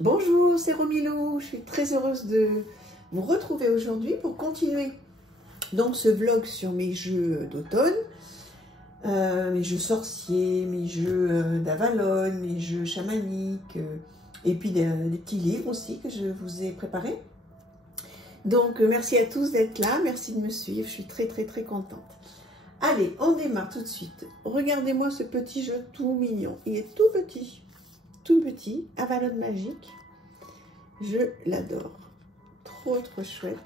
Bonjour, c'est Romilou, je suis très heureuse de vous retrouver aujourd'hui pour continuer donc ce vlog sur mes jeux d'automne, mes jeux sorciers, mes jeux d'Avalon, mes jeux chamaniques, et puis des petits livres aussi que je vous ai préparés. Donc merci à tous d'être là, merci de me suivre, je suis très contente. Allez, on démarre tout de suite. Regardez-moi ce petit jeu tout mignon, il est tout petit, Avalon magique. Je l'adore, trop chouette.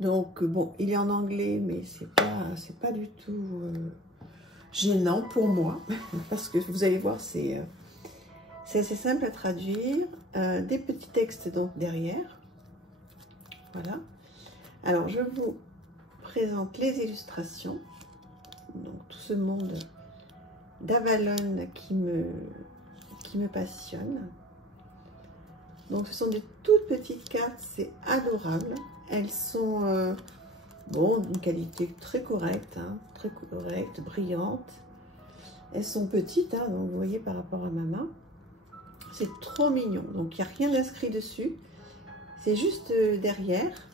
Donc bon, il est en anglais, mais c'est pas du tout gênant pour moi, parce que vous allez voir, c'est assez simple à traduire. Des petits textes donc derrière, voilà. Alors je vous présente les illustrations, donc tout ce monde d'Avalon qui me passionne. Donc ce sont des toutes petites cartes, c'est adorable. Elles sont bon, d'une qualité très correcte, brillante. Elles sont petites, hein, donc vous voyez par rapport à ma main. C'est trop mignon. Donc il n'y a rien d'inscrit dessus. C'est juste derrière.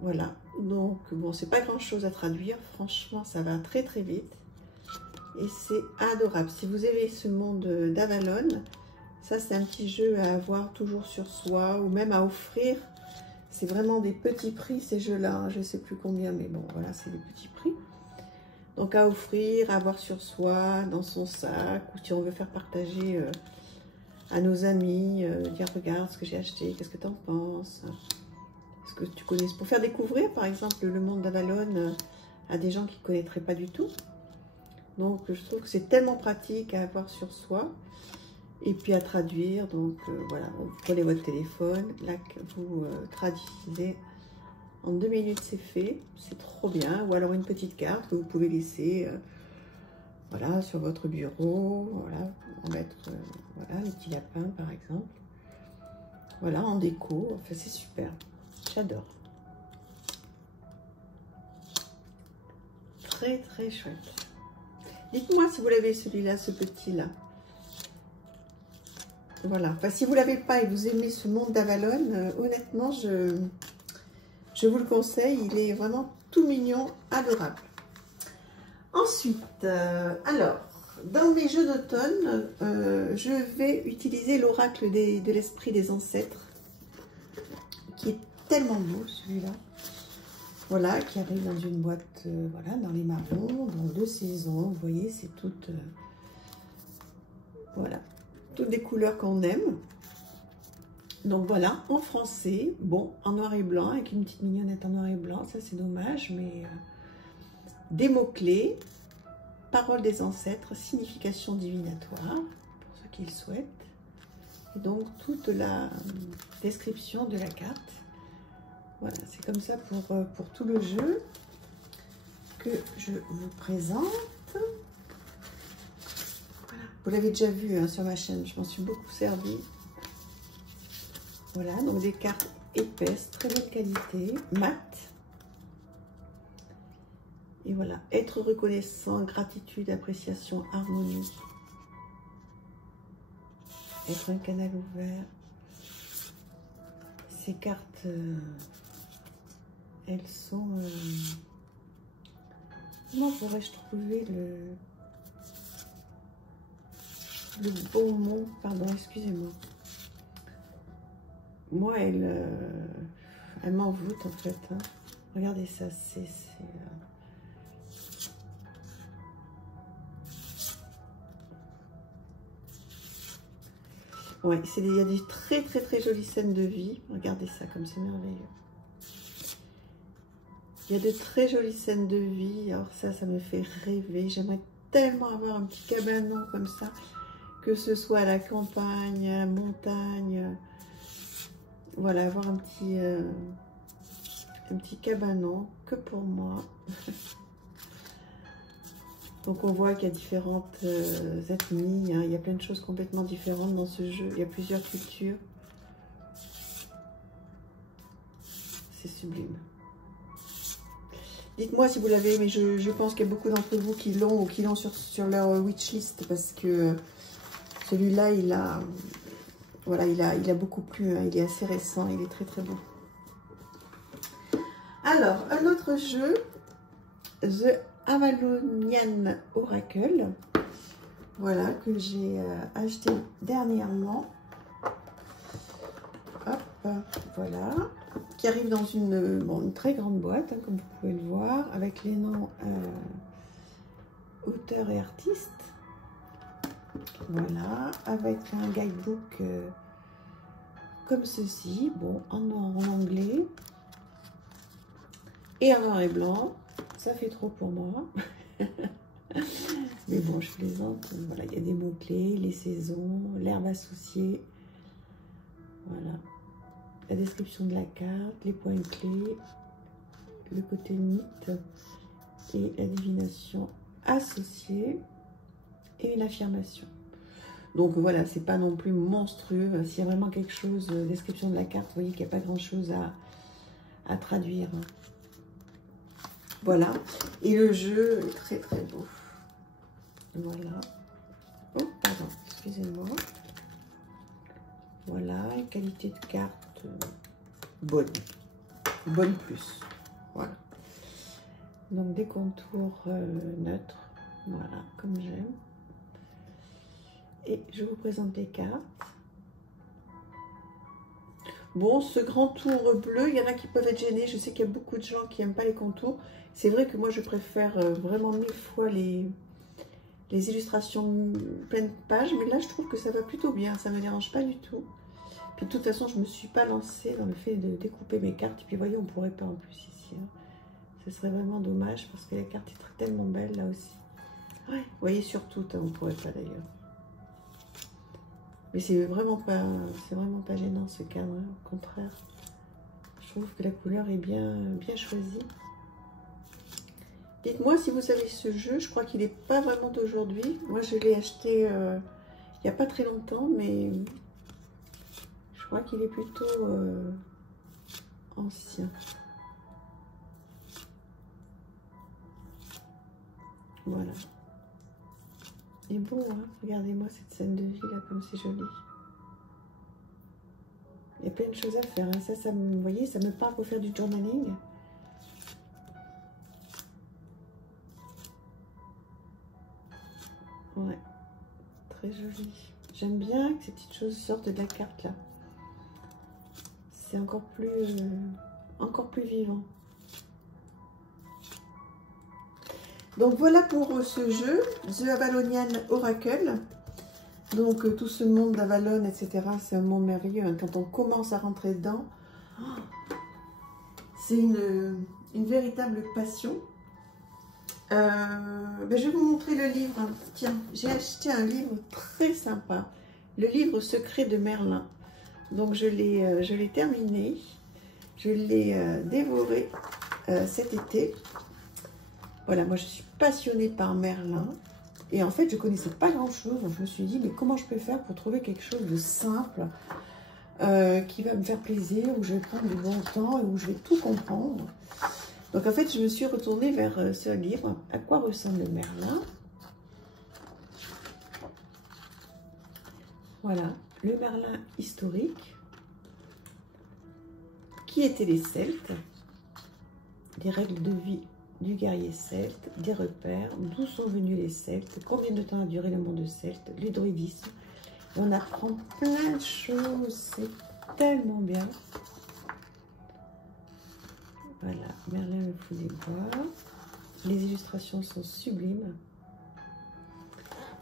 Voilà. Donc bon, c'est pas grand chose à traduire. Franchement, ça va très vite. Et c'est adorable. Si vous avez ce monde d'Avalon, ça c'est un petit jeu à avoir toujours sur soi ou même à offrir. C'est vraiment des petits prix ces jeux-là. Hein. Je ne sais plus combien, mais bon, voilà, c'est des petits prix. Donc à offrir, à avoir sur soi, dans son sac, ou si on veut faire partager à nos amis, dire regarde ce que j'ai acheté, qu'est-ce que tu en penses? Est-ce que tu connais? Pour faire découvrir par exemple le monde d'Avalon à des gens qui ne connaîtraient pas du tout. Donc je trouve que c'est tellement pratique à avoir sur soi et puis à traduire. Donc voilà, vous prenez votre téléphone, là vous traduisez. En 2 minutes, c'est fait, c'est trop bien. Ou alors une petite carte que vous pouvez laisser voilà, sur votre bureau. Voilà, en mettre voilà, les petits lapins par exemple. Voilà, en déco. Enfin, c'est super. J'adore. Très chouette. Dites-moi si vous l'avez celui-là, ce petit-là. Voilà. Enfin, si vous ne l'avez pas et vous aimez ce monde d'Avalon, honnêtement, je vous le conseille, il est vraiment tout mignon, adorable. Ensuite, alors, dans mes jeux d'automne, je vais utiliser l'oracle de l'esprit des ancêtres, qui est tellement beau celui-là. Voilà, qui arrive dans une boîte, voilà, dans les marrons, dans 2 saisons. Vous voyez, c'est toutes, voilà, toutes des couleurs qu'on aime. Donc voilà, en français, bon, en noir et blanc, avec une petite mignonnette en noir et blanc, ça c'est dommage, mais des mots-clés, paroles des ancêtres, signification divinatoire, pour ceux qui le souhaitent, et donc toute la description de la carte. Voilà, c'est comme ça pour tout le jeu que je vous présente. Voilà. Vous l'avez déjà vu hein, sur ma chaîne, je m'en suis beaucoup servi. Voilà, donc des cartes épaisses, très bonne qualité, mat. Et voilà, être reconnaissant, gratitude, appréciation, harmonie. Être un canal ouvert. Ces cartes, elles sont... comment pourrais-je trouver le bon mot? Pardon, excusez-moi. Moi, elle m'envoûte en fait. Hein. Regardez ça, c'est ouais, il y a des très jolies scènes de vie. Regardez ça, comme c'est merveilleux. Il y a de très jolies scènes de vie. Alors ça me fait rêver. J'aimerais tellement avoir un petit cabanon comme ça, que ce soit à la campagne, à la montagne. Voilà, avoir un petit cabanon que pour moi. Donc on voit qu'il y a différentes ethnies, hein. Il y a plein de choses complètement différentes dans ce jeu. Il y a plusieurs cultures. C'est sublime. Dites-moi si vous l'avez, mais je pense qu'il y a beaucoup d'entre vous qui l'ont ou qui l'ont sur leur wishlist parce que Celui-là, il a, voilà, il a beaucoup plu, hein, il est assez récent, il est très très beau. Alors, un autre jeu, The Avalonian Oracle, voilà, que j'ai acheté dernièrement. Hop, voilà, qui arrive dans une très grande boîte, hein, comme vous pouvez le voir, avec les noms auteurs et artistes. Voilà, avec un guidebook comme ceci, bon, en anglais et en noir et blanc. Ça fait trop pour moi. Mais bon, je plaisante. Voilà, il y a des mots-clés, les saisons, l'herbe associée. Voilà. La description de la carte, les points clés, le côté mythe et la divination associée et une affirmation. Donc voilà, c'est pas non plus monstrueux. S'il y a vraiment quelque chose, description de la carte, vous voyez qu'il n'y a pas grand chose à traduire. Voilà. Et le jeu est très très beau. Voilà. Oh, pardon, excusez-moi. Voilà, une qualité de carte bonne. Bonne plus. Voilà. Donc des contours neutres. Voilà, comme j'aime. Et je vous présente les cartes. Bon, ce grand tour bleu, il y en a qui peuvent être gênés. Je sais qu'il y a beaucoup de gens qui n'aiment pas les contours. C'est vrai que moi, je préfère vraiment 1000 fois les illustrations pleine page. Mais là, je trouve que ça va plutôt bien. Ça ne me dérange pas du tout. Puis de toute façon, je ne me suis pas lancée dans le fait de découper mes cartes. Et puis, voyez, on ne pourrait pas en plus ici. Hein. Ce serait vraiment dommage parce que la carte est tellement belle là aussi. Ouais, vous voyez, surtout, hein, on ne pourrait pas d'ailleurs. Mais c'est vraiment pas gênant ce cadre, hein. Au contraire. Je trouve que la couleur est bien choisie. Dites-moi si vous savez ce jeu, je crois qu'il n'est pas vraiment d'aujourd'hui. Moi je l'ai acheté il n'y a pas très longtemps, mais je crois qu'il est plutôt ancien. Voilà. Et beau, hein, regardez-moi cette scène de vie là, comme c'est joli. Il y a plein de choses à faire. Hein. Ça vous voyez, ça me parle pour faire du journaling. Ouais, très joli. J'aime bien que ces petites choses sortent de la carte là. C'est encore plus vivant. Donc voilà pour ce jeu, The Avalonian Oracle. Donc tout ce monde d'Avalon, etc. C'est un monde merveilleux. Hein. Quand on commence à rentrer dedans, c'est une véritable passion. Ben, je vais vous montrer le livre. Tiens, j'ai acheté un livre très sympa. Le livre secret de Merlin. Donc je l'ai terminé. Je l'ai dévoré cet été. Voilà, moi je suis passionnée par Merlin. Et en fait, je ne connaissais pas grand-chose. Donc je me suis dit, mais comment je peux faire pour trouver quelque chose de simple qui va me faire plaisir, où je vais prendre du bon temps et où je vais tout comprendre. Donc en fait, je me suis retournée vers ce livre, À quoi ressemble Merlin. Voilà, le Merlin historique. Qui étaient les Celtes? Des règles de vie du guerrier celte, des repères, d'où sont venus les Celtes, combien de temps a duré le monde celte, le druidisme. Et on apprend plein de choses, c'est tellement bien. Voilà, Merlin le fou des bois. Les illustrations sont sublimes.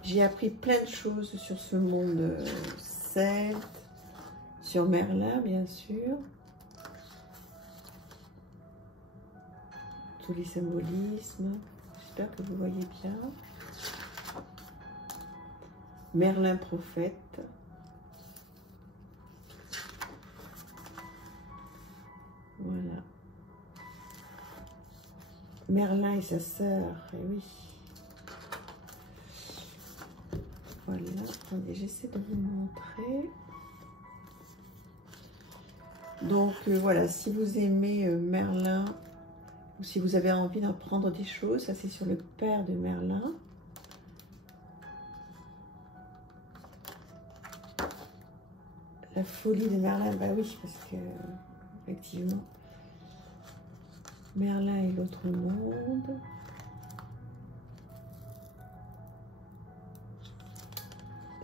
J'ai appris plein de choses sur ce monde celte, sur Merlin bien sûr. Tous les symbolismes, j'espère que vous voyez bien. Merlin prophète. Voilà. Merlin et sa sœur, et oui. Voilà, attendez, j'essaie de vous montrer. Donc voilà, si vous aimez Merlin, ou si vous avez envie d'apprendre des choses, ça c'est sur le père de Merlin. La folie de Merlin, bah oui, parce que, effectivement, Merlin et l'autre monde.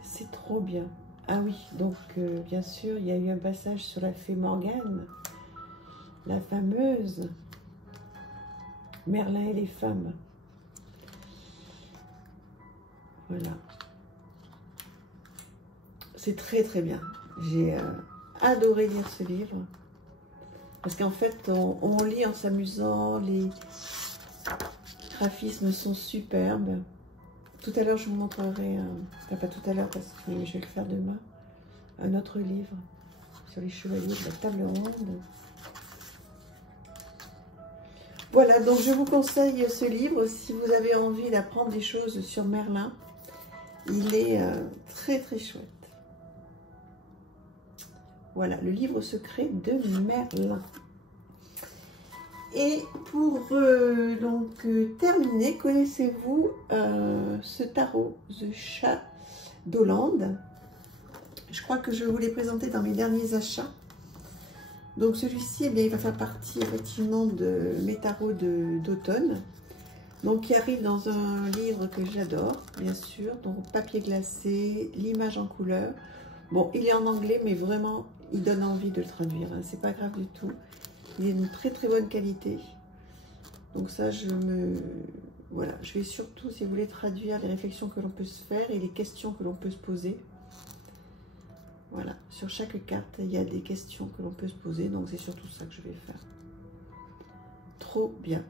C'est trop bien. Ah oui, donc, bien sûr, il y a eu un passage sur la fée Morgane, la fameuse Merlin et les femmes. Voilà. C'est très très bien. J'ai adoré lire ce livre. Parce qu'en fait, on lit en s'amusant. Les graphismes sont superbes. Tout à l'heure, je vous montrerai, enfin pas tout à l'heure parce que je vais le faire demain, un autre livre sur les chevaliers de la table ronde. Voilà, donc je vous conseille ce livre si vous avez envie d'apprendre des choses sur Merlin. Il est très très chouette. Voilà, le livre secret de Merlin. Et pour terminer, connaissez-vous ce tarot, The Shadowland? Je crois que je vous l'ai présenté dans mes derniers achats. Donc celui-ci, eh bien, il va faire partie effectivement de mes tarots d'automne. Donc qui arrive dans un livre que j'adore, bien sûr. Donc papier glacé, l'image en couleur. Bon, il est en anglais, mais vraiment, il donne envie de le traduire. Hein. C'est pas grave du tout. Il est d'une très très bonne qualité. Donc ça, voilà, je vais surtout, si vous voulez, traduire les réflexions que l'on peut se faire et les questions que l'on peut se poser. Voilà, sur chaque carte, il y a des questions que l'on peut se poser, donc c'est surtout ça que je vais faire. Trop bien,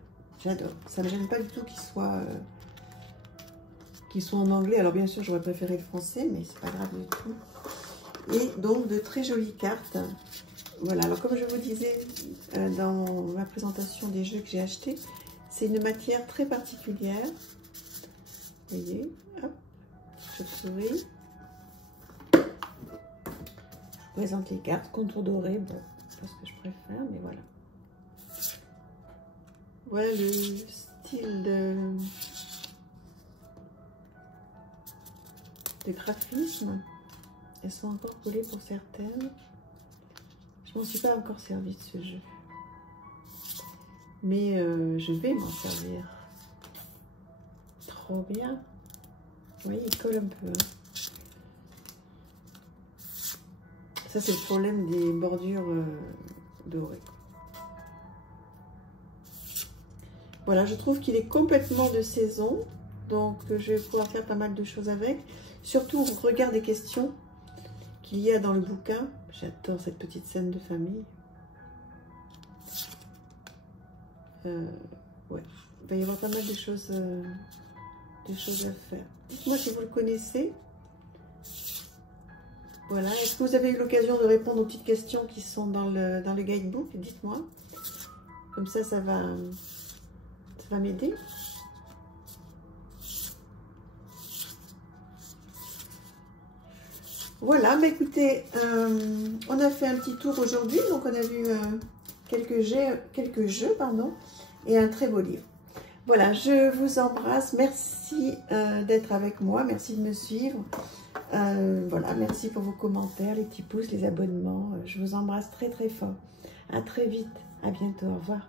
j'adore. Ça ne me gêne pas du tout qu'il soit en anglais. Alors bien sûr, j'aurais préféré le français, mais c'est pas grave du tout. Et donc, de très jolies cartes. Voilà, alors comme je vous disais dans ma présentation des jeux que j'ai achetés, c'est une matière très particulière. Vous voyez, hop, chauve-souris. Je vous présente les cartes, contour doré, bon, c'est pas ce que je préfère, mais voilà. Voilà le style de graphisme. Elles sont encore collées pour certaines. Je m'en suis pas encore servi de ce jeu. Mais je vais m'en servir. Trop bien. Vous voyez, il colle un peu. Hein. Ça, c'est le problème des bordures dorées. Voilà, je trouve qu'il est complètement de saison. Donc, je vais pouvoir faire pas mal de choses avec. Surtout, au regard des questions qu'il y a dans le bouquin. J'adore cette petite scène de famille. Ouais, il va y avoir pas mal de choses à faire. Dites-moi si vous le connaissez. Voilà, est-ce que vous avez eu l'occasion de répondre aux petites questions qui sont dans le guidebook? Dites-moi. Comme ça va m'aider. Voilà, mais écoutez, on a fait un petit tour aujourd'hui, donc on a vu quelques jeux, et un très beau livre. Voilà, je vous embrasse, merci d'être avec moi, merci de me suivre. Voilà, merci pour vos commentaires, les petits pouces, les abonnements. Je vous embrasse très très fort. À très vite, à bientôt, au revoir.